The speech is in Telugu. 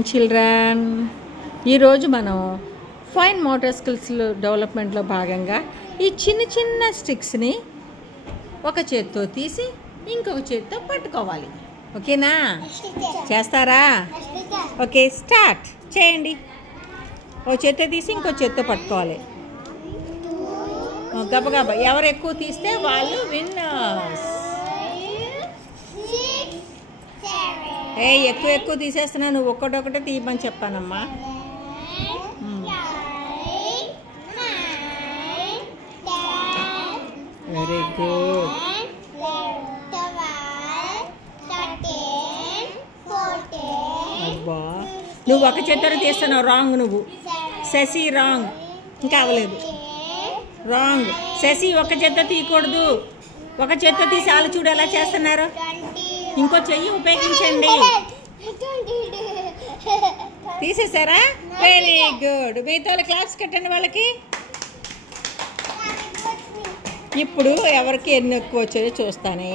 Morning children. ఈరోజు మనం ఫైన్ మోటార్ స్కిల్స్ డెవలప్మెంట్లో భాగంగా ఈ చిన్న చిన్న స్టిక్స్ని ఒక చేత్తో తీసి ఇంకొక చేత్తో పట్టుకోవాలి. ఓకేనా? చేస్తారా? ఓకే, స్టార్ట్ చేయండి. ఒక చేత్తో తీసి ఇంకో చేత్తో పట్టుకోవాలి. గబగబా ఎవరు ఎక్కువ తీస్తే వాళ్ళు విన్నర్స్. ఎక్కువ తీసేస్తున్నా, నువ్వు ఒక్కటొక్కటే తీయమని చెప్పానమ్మా. Very good. అబ్బా, నువ్వు ఒక చేత్తో తీస్తున్నావు. రాంగ్. నువ్వు శశి రాంగ్. ఇంకా అవ్వలేదు. రాంగ్. శశి ఒక చేత్తో తీయకూడదు. ఒక చేత్తో తీసి వాళ్ళు చూడు ఎలా చేస్తున్నారు. ఇంకో చెయ్యి ఉపయోగించండి. తీసేసారా? Very good. మిగతా క్లాప్స్ కట్టండి వాళ్ళకి. ఇప్పుడు ఎవరికి ఎన్ని ఎక్కువ వచ్చాయో చూస్తానే.